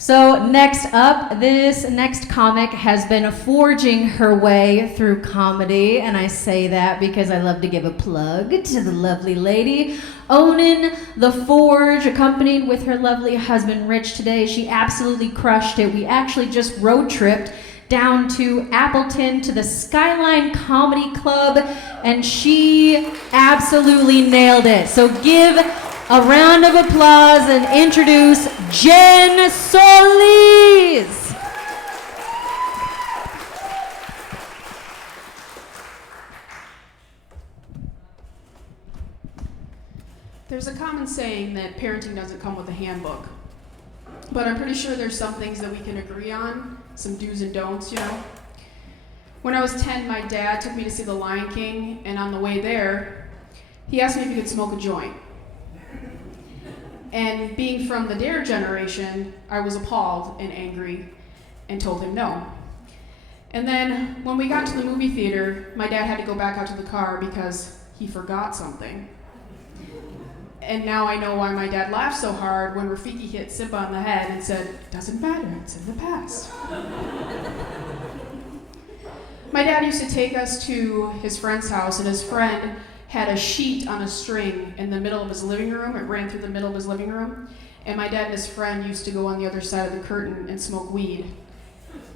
So next up, this next comic has been forging her way through comedy, and I say that because I love to give a plug to the lovely lady owning the Forge, accompanied with her lovely husband Rich today. She absolutely crushed it. We actually just road tripped down to Appleton to the Skyline Comedy Club, and she absolutely nailed it. So give a round of applause and introduce Jen Solis. There's a common saying that parenting doesn't come with a handbook, but I'm pretty sure there's some things that we can agree on, some do's and don'ts, you know. When I was 10, my dad took me to see The Lion King, and on the way there, he asked me if he could smoke a joint. And being from the Dare generation, I was appalled and angry and told him no. And then when we got to the movie theater, my dad had to go back out to the car because he forgot something. And now I know why my dad laughed so hard when Rafiki hit Simba on the head and said, "It doesn't matter, it's in the past." My dad used to take us to his friend's house, and his friend had a sheet on a string in the middle of his living room. It ran through the middle of his living room. And my dad and his friend used to go on the other side of the curtain and smoke weed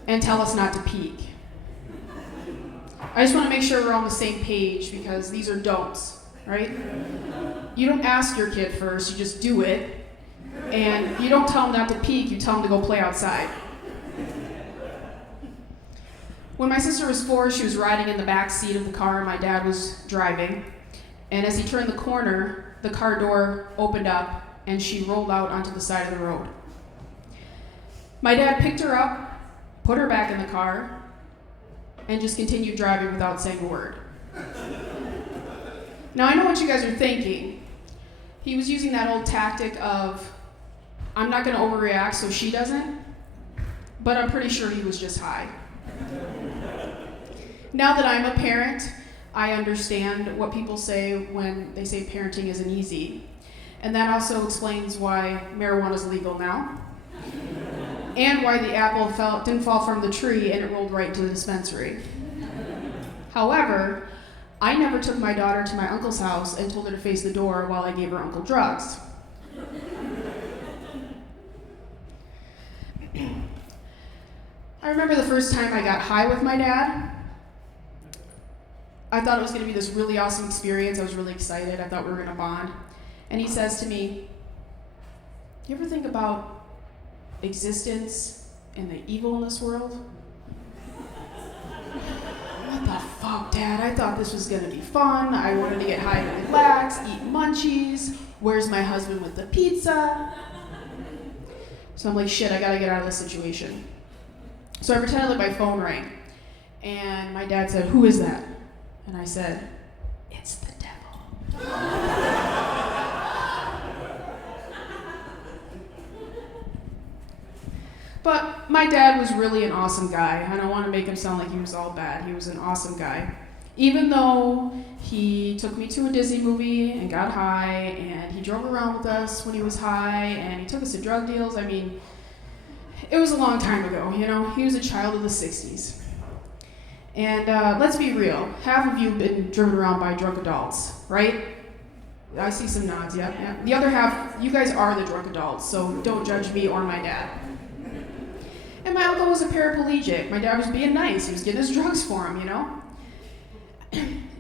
and tell us not to peek. I just want to make sure we're all on the same page because these are don'ts, right? You don't ask your kid first, you just do it. And you don't tell them not to peek, you tell them to go play outside. When my sister was 4, she was riding in the back seat of the car and my dad was driving. And as he turned the corner, the car door opened up and she rolled out onto the side of the road. My dad picked her up, put her back in the car, and just continued driving without saying a word. Now I know what you guys are thinking. He was using that old tactic of, I'm not gonna overreact so she doesn't, but I'm pretty sure he was just high. Now that I'm a parent, I understand what people say when they say parenting isn't easy. And that also explains why marijuana is legal now. And why the apple didn't fall from the tree and it rolled right into the dispensary. However, I never took my daughter to my uncle's house and told her to face the door while I gave her uncle drugs. I remember the first time I got high with my dad. I thought it was going to be this really awesome experience. I was really excited. I thought we were going to bond. And he says to me, "You ever think about existence and the evil in this world?" What the fuck, Dad? I thought this was going to be fun. I wanted to get high and relax, eat munchies. Where's my husband with the pizza? So I'm like, shit, I got to get out of this situation. So I pretended like my phone rang. And my dad said, "Who is that?" And I said, "It's the devil." But my dad was really an awesome guy. I don't want to make him sound like he was all bad. He was an awesome guy. Even though he took me to a Disney movie and got high, and he drove around with us when he was high, and he took us to drug deals. I mean, it was a long time ago, you know? He was a child of the 60s. And let's be real, half of you have been driven around by drunk adults, right? I see some nods, yeah. The other half, you guys are the drunk adults, so don't judge me or my dad. And my uncle was a paraplegic. My dad was being nice. He was getting his drugs for him, you know?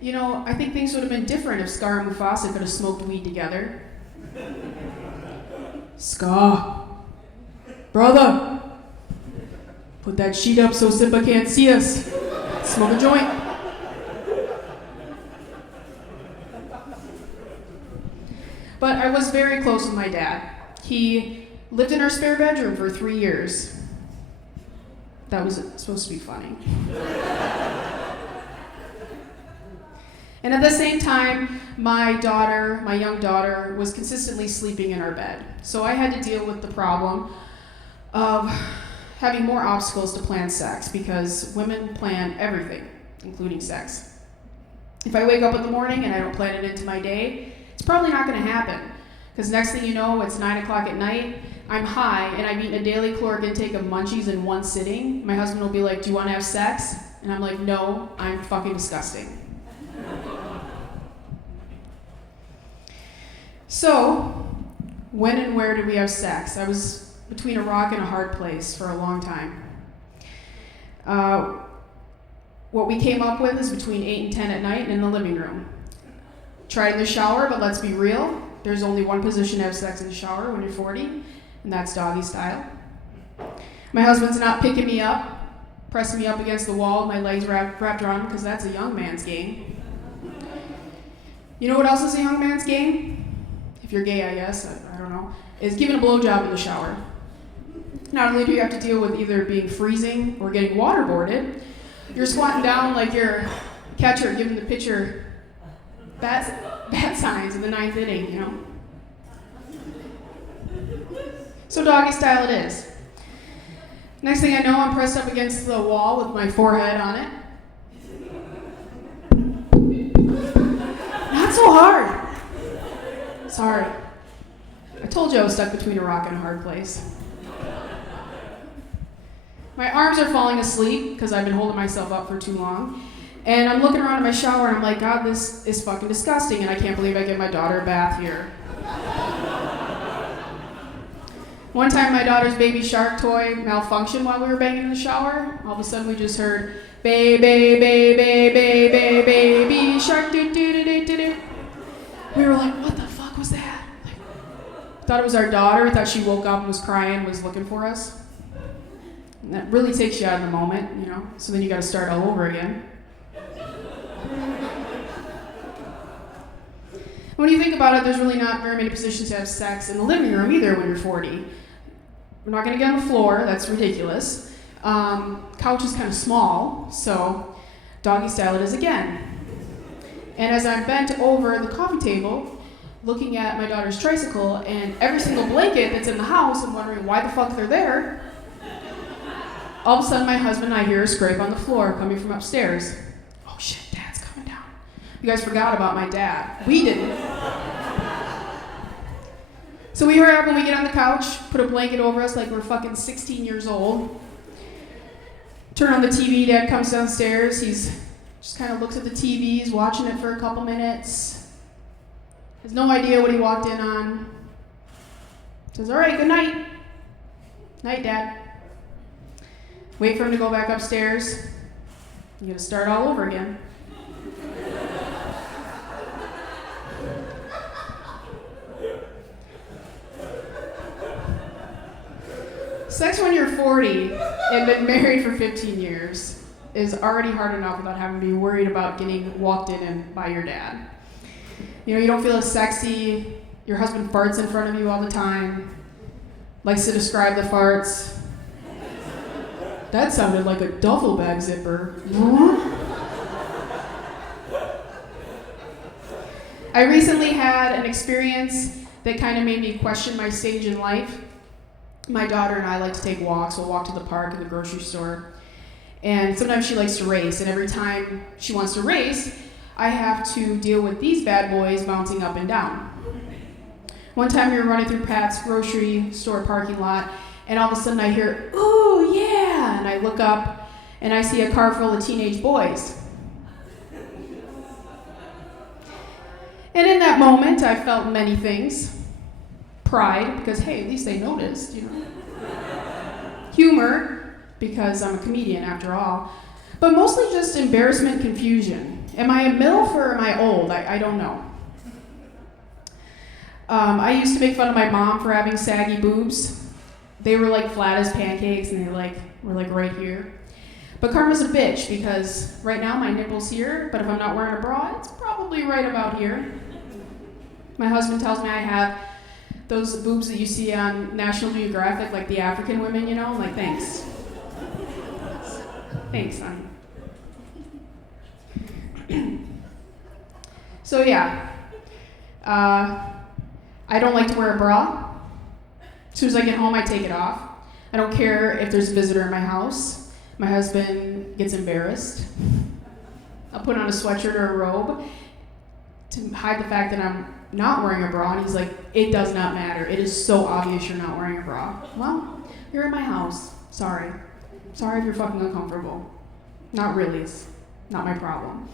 You know, I think things would have been different if Scar and Mufasa could have smoked weed together. Scar, brother, put that sheet up so Simba can't see us. Smoke a joint. But I was very close with my dad. He lived in our spare bedroom for 3 years. That was supposed to be funny. And at the same time, my young daughter, was consistently sleeping in our bed. So I had to deal with the problem of having more obstacles to plan sex because women plan everything, including sex. If I wake up in the morning and I don't plan it into my day, it's probably not going to happen. Because next thing you know, it's 9 o'clock at night I'm high and I've eaten a daily caloric intake of munchies in one sitting, my husband will be like, do you want to have sex? And I'm like, no, I'm fucking disgusting. So, when and where did we have sex? I was between a rock and a hard place for a long time. What we came up with is between 8 and 10 at night and in the living room. Tried in the shower, but let's be real. There's only one position to have sex in the shower when you're 40, and that's doggy style. My husband's not picking me up, pressing me up against the wall, my legs wrapped around, because that's a young man's game. You know what else is a young man's game? If you're gay, I guess, I don't know, is giving a blowjob in the shower. Not only do you have to deal with either being freezing or getting waterboarded, you're squatting down like you're a catcher giving the pitcher bat signs in the 9th inning, you know? So doggy style it is. Next thing I know, I'm pressed up against the wall with my forehead on it. Not so hard. Sorry. I told you I was stuck between a rock and a hard place. My arms are falling asleep because I've been holding myself up for too long. And I'm looking around at my shower and I'm like, God, this is fucking disgusting and I can't believe I get my daughter a bath here. One time my daughter's baby shark toy malfunctioned while we were banging in the shower. All of a sudden we just heard, baby, baby shark, do. We were like, what the fuck was that? Thought it was our daughter, thought she woke up and was crying, was looking for us. And that really takes you out of the moment, you know? So then you gotta start all over again. When you think about it, there's really not very many positions to have sex in the living room either when you're 40. We're not gonna get on the floor, that's ridiculous. Couch is kind of small, so doggy style it is again. And as I'm bent over the coffee table, looking at my daughter's tricycle and every single blanket that's in the house, I'm wondering why the fuck they're there. All of a sudden, my husband and I hear a scrape on the floor coming from upstairs. Oh shit, Dad's coming down. You guys forgot about my dad. We didn't. So we hurry up and we get on the couch, put a blanket over us like we're fucking 16 years old. Turn on the TV, Dad comes downstairs. He's just kind of looks at the TV, he's watching it for a couple minutes. Has no idea what he walked in on. Says, all right, good night. Night, Dad. Wait for him to go back upstairs. You gotta start all over again. Sex when you're 40 and been married for 15 years is already hard enough without having to be worried about getting walked in by your dad. You know, you don't feel as sexy. Your husband farts in front of you all the time. Likes to describe the farts. That sounded like a duffel bag zipper. I recently had an experience that kind of made me question my stage in life. My daughter and I like to take walks. We'll walk to the park and the grocery store. And sometimes she likes to race. And every time she wants to race, I have to deal with these bad boys bouncing up and down. One time we were running through Pat's grocery store parking lot, and all of a sudden I hear, ooh, yeah! And I look up, and I see a car full of teenage boys. And in that moment, I felt many things. Pride, because hey, at least they noticed, you know. Humor, because I'm a comedian after all. But mostly just embarrassment, confusion. Am I a MILF or am I old? I don't know. I used to make fun of my mom for having saggy boobs. They were like flat as pancakes and were like right here. But karma's a bitch because right now my nipple's here, but if I'm not wearing a bra, it's probably right about here. My husband tells me I have those boobs that you see on National Geographic, like the African women, you know? I'm like, thanks. Thanks, son. So yeah, I don't like to wear a bra. As soon as I get home, I take it off. I don't care if there's a visitor in my house. My husband gets embarrassed. I'll put on a sweatshirt or a robe to hide the fact that I'm not wearing a bra, and he's like, it does not matter. It is so obvious you're not wearing a bra. Well, you're in my house. Sorry. Sorry if you're fucking uncomfortable. Not really. It's not my problem.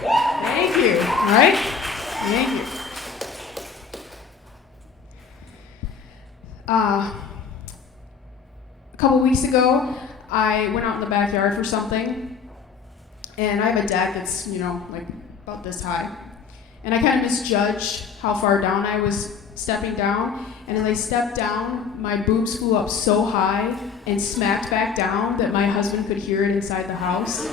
Thank you. All right? Thank you. A couple weeks ago, I went out in the backyard for something, and I have a deck that's, like about this high. And I kind of misjudged how far down I was stepping down, and as I stepped down, my boobs flew up so high and smacked back down that my husband could hear it inside the house.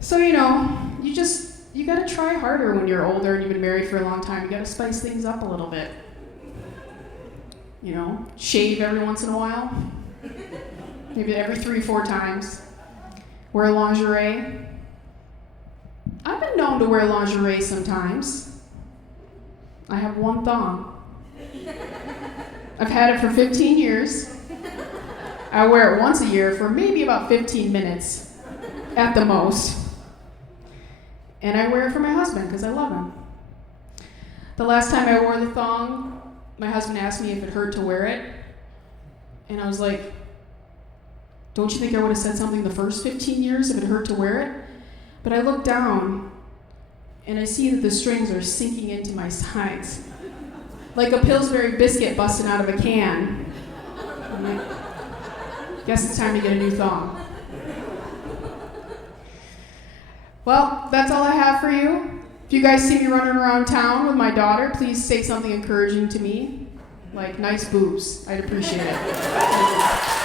So, you gotta try harder when you're older and you've been married for a long time. You gotta spice things up a little bit. Shave every once in a while. Maybe every 3-4 times. Wear lingerie. I've been known to wear lingerie sometimes. I have one thong. I've had it for 15 years. I wear it once a year for maybe about 15 minutes at the most. And I wear it for my husband because I love him. The last time I wore the thong, my husband asked me if it hurt to wear it. And I was like, don't you think I would have said something the first 15 years if it hurt to wear it? But I look down and I see that the strings are sinking into my sides. Like a Pillsbury biscuit busting out of a can. I'm like, guess it's time to get a new thong. Well, that's all I have for you. If you guys see me running around town with my daughter, please say something encouraging to me, like nice boobs. I'd appreciate it.